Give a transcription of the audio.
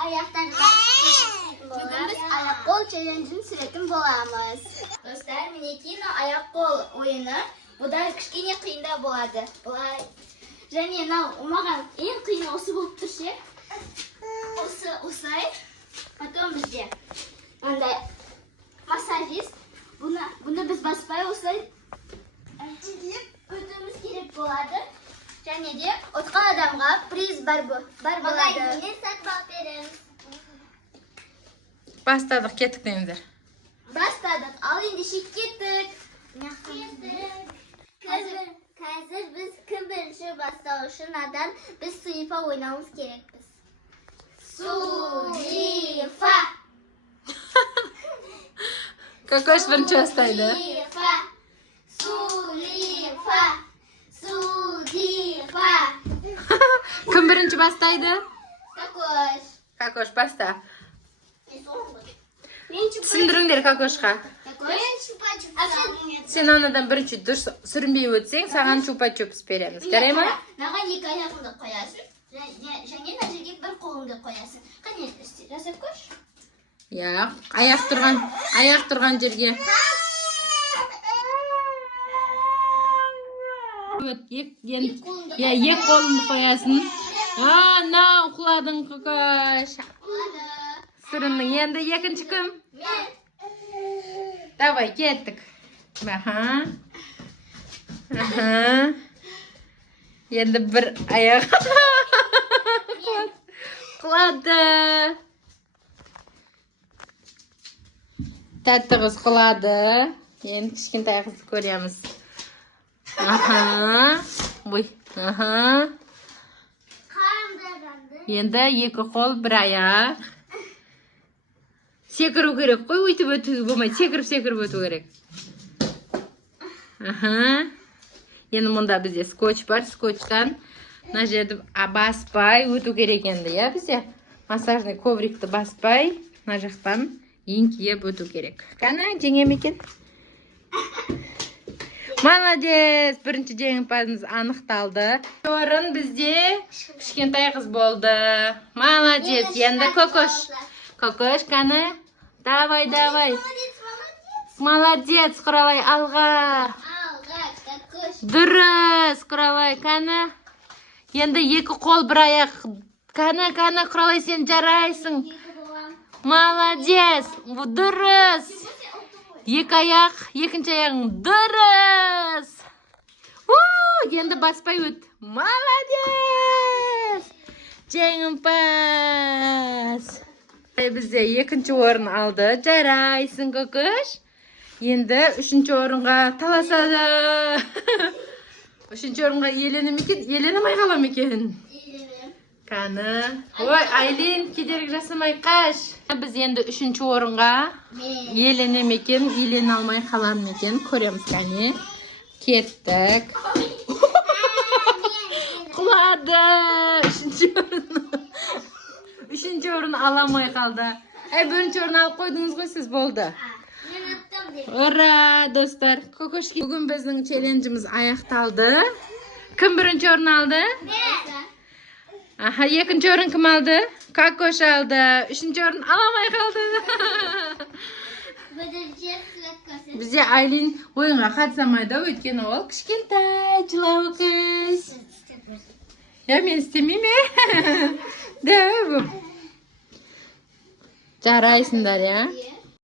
Bugün biz ayak kol challenge'ini sürekli bolamız. Dostlar, minekino ayak kol oyunu. Bu da kichkina qiyinda bo'ladi. Bulay. Және маған ең қиын осы болып тұр ше. Осылай. Потом бізде андай массажист. Бұны біз баспай осылай өтуіміз керек болады. Және де отқан адамға приз бар болады. Бастадық, кеттік дейміздер. Бастадық, ал ендеше кеттік. Қазір біз кім бірінші бастау үшін адан біз суифа ойнауымыз керекпіз. Суифа! Какош бірінші бастайды? Суифа! Кім бірінші бастайды? Какош. Какош, баста. Түсіндіріңдер Какошқа. Сен анадан бірінші дұрыс сүрінбей өтсең, саған чупа-чупс береміз. Жарай ма? Маған екі аяғыңды қоясың. Және мына жерге бір қолыңды қоясың. Қане, жасап көрші. Я, аяқ тұрған жерге. Екі қолыңды қоясың. На, құладың Какош. Сүріндің. Енді екінші кім? Давай, кеттік. Енді бір аяқ құлады. Тәтті қыз құлады. Енді кішкентай қызды көреміз. Енді екі қол, бір аяқ. Секіру керек қой, өйтіп өтуге болмайды. Секіріп өту керек. Енді мұнда бізде скотч бар. Скотчтан мына жерді баспай өту керек енді. Бізде массажный коврикті баспай, мына жақтан еңкейіп өту керек. Қана, жеңем екен. Молодец! Бірінші жеңімпазымыз анықталды. Орын бізде кішкентай қыз болды. Молодец! Енді Какош. Какош, қаны? Давай. Молодец, құралай, алға. Дұрыс, құралай, қаны? Енді екі қол, бір аяқ. Қаны, құралай, сен жарайсың. Молодец, дұрыс. Екі аяқ, екінші аяғың дұрыс. Енді баспай өт. Молодец. Жеңімпаз. Бізде екінші орын алды. Жарайсың, Какош. Енді үшінші орынға таласады. Үшінші орынға еленемей қалам екен. Қаны. Ой, Айлин, кедергі жасамай қаш. Біз енді үшінші орынға елене алмай қалам екен. Көреміз, қане. Кеттік. Құлады. Үшінші орын аламай қалды. Бірінші орын алып қойдыңыз ғой, сіз болды. Ура, достар. Какошки. Бүгін біздің челленджіміз аяқталды. Кім бірінші орын алды? Екінші орын кім алды? Какош алды. Үшінші орын аламай қалды. Бізде Айлин ойынға қатысамайды, өйткені ол кішкентай жылауы қыз. Мен істемей ме? Жарайсыңдар,